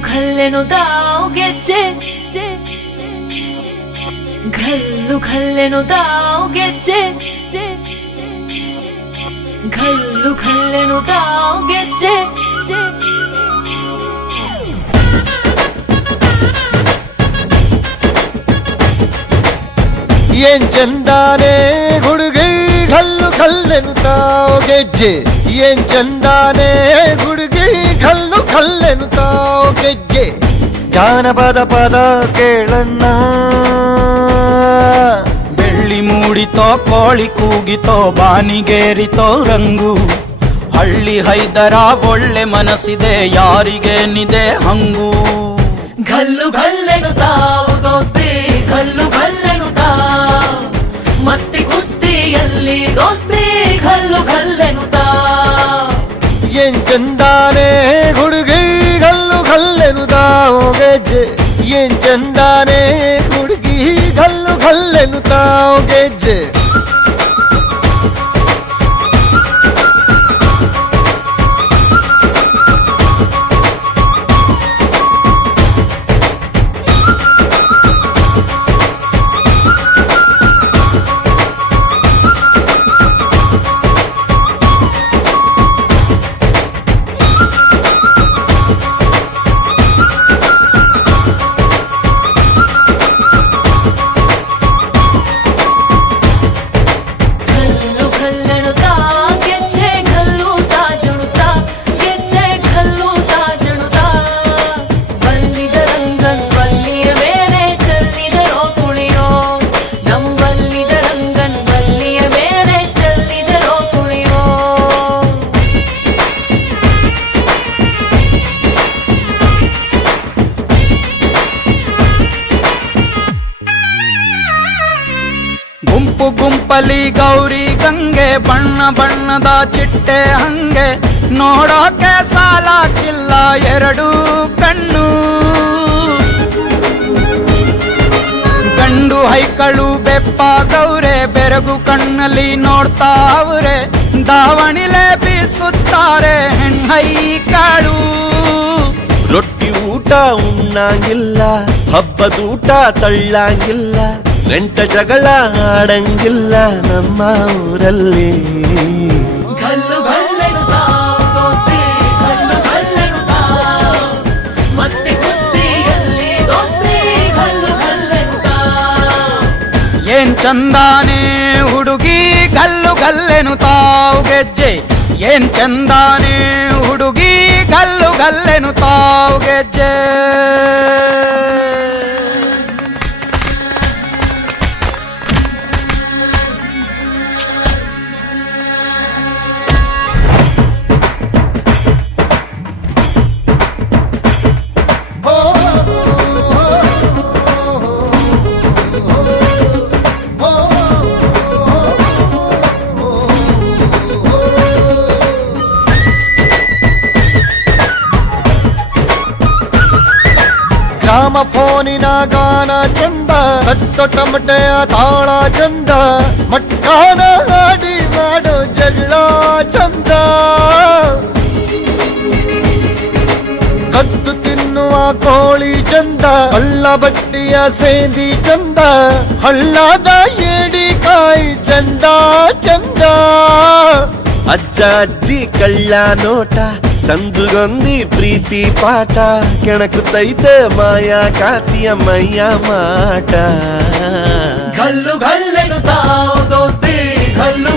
ಘಲ್ಲು ಗೆಜ್ಜೆ ಘಲ್ಲು ಗೆಜ್ಜೆ ಘಲ್ಲು ಗೆಜ್ಜೆ ಏನ್ ಚಂದಾನೆ ಹುಡುಗಿ ಘಲ್ಲು ಘಲ್ಲೆನುತ್ತಾವ್ ಗೆಜ್ಜೆ ಏನ್ ಚಂದಾನೆ ಹುಡುಗಿ ಘಲ್ಲು ಘಲ್ಲೆನುತ್ತಾವ್ ಗೆಜ್ಜೆ ಜಾನಪದ ಪದ ಕೇಳಣ್ಣ ಬೆಳ್ಳಿ ಮೂಡಿತೋ ಕೋಳಿ ಕೂಗಿತೋ ಬಾನಿಗೇರಿತೋ ರಂಗು ಹಳ್ಳಿ ಹೈದರ ಒಳ್ಳೆ ಮನಸ್ಸಿದೆ ಯಾರಿಗೇನಿದೆ ಹಂಗು ಘಲ್ಲು ಘಲ್ಲೆನುತ್ತಾವ್ ದೋಸ್ತಿ ಘಲ್ಲು ಘಲ್ಲೆನುತ್ತಾವ್ ಮಸ್ತಿ ಕುಸ್ತಿಯಲ್ಲಿ ದೋಸ್ತಿ ಘಲ್ಲು ಘಲ್ಲೆನುತ್ತಾವ್ ಏನ್ ಚಂದಾನೆ ಹುಡುಗಿ ಘಲ್ಲು ಘಲ್ಲೆನುತ್ತಾವ್ ಗೆಜ್ಜೆ ಏನ್ ಚಂದಾನೆ ಹುಡುಗಿ ಘಲ್ಲು ಘಲ್ಲೆನುತ್ತಾವ್ ಗೆಜ್ಜೆ ಗುಂಪು ಗುಂಪಲಿ ಗೌರಿ ಗಂಗೆ ಬಣ್ಣ ಬಣ್ಣದ ಚಿಟ್ಟೆ ಹಂಗೆ ನೋಡೋಕೆ ಸಾಲಾಕಿಲ್ಲ ಎರಡು ಕಣ್ಣು ಗಂಡು ಹೈಕಳು ಬೆಪ್ಪಾಗವ್ರೆ ಬೆರಗು ಕಣ್ಣಲ್ಲಿ ನೋಡ್ತಾವ್ರೆ ದಾವಣಿಲೆ ಬೀಸುತ್ತಾರೆ ಹೆಣ್ಣೈಕಾಳು ರೊಟ್ಟಿ ಊಟ ಉಣ್ಣಂಗಿಲ್ಲ ಹಬ್ಬದೂಟ ತಳ್ಳಂಗಿಲ್ಲ ನೆಂಟ ಜಗಳ ಆಡಂಗಿಲ್ಲ ನಮ್ಮ ಊರಲ್ಲಿ ಘಲ್ಲು ಘಲ್ಲೆನುತ್ತಾವ್ ದೋಸ್ತಿ ಘಲ್ಲು ಘಲ್ಲೆನುತ್ತಾವ್ ಮಸ್ತಿ ಕುಸ್ತಿಯಲ್ಲಿ ದೋಸ್ತಿ ಘಲ್ಲು ಘಲ್ಲೆನುತ್ತಾವ್ ಏನ್ ಚಂದಾನೆ ಹುಡುಗಿ ಘಲ್ಲು ಘಲ್ಲೆನುತ್ತಾವ್ ಗೆಜ್ಜೆ ಏನ್ ಚಂದಾನೆ ಹುಡುಗಿ ಘಲ್ಲು ಘಲ್ಲೆನುತ್ತಾವ್ ಗೆಜ್ಜೆ ಗ್ರಾಮ ಫೋನಿನ ಗಾನ ಚಂದ ತಟ್ಟೊ ಟಮಟೆಯ ತಾಳ ಚಂದ ಮಟ್ಟಾನ ಹಾಡಿ ಮಾಡೋ ಜಗಳ ಚಂದ ಕದ್ದು ತಿನ್ನುವ ಕೋಳಿ ಚಂದ ಹಳ್ಳ ಬಟ್ಟಿಯ ಸೇಂದಿ ಚಂದ ಹಳ್ಳದ ಏಡಿಕಾಯಿ ಚಂದ ಚಂದ ಅಜ್ಜ ಅಜ್ಜಿ ಕಳ್ಳ ನೋಟ ಸಂದುಗೊಂದಿ ಪ್ರೀತಿ ಪಾಠ ಕೆಣಕುತ್ತೈತೆ ಮಾಯಾ ಕಾತಿಯ ಮೈಯ ಮಾಟ ಘಲ್ಲು ಘಲ್ಲೆನುತ್ತಾವ್ ದೋಸ್ತಿ ಘಲ್ಲು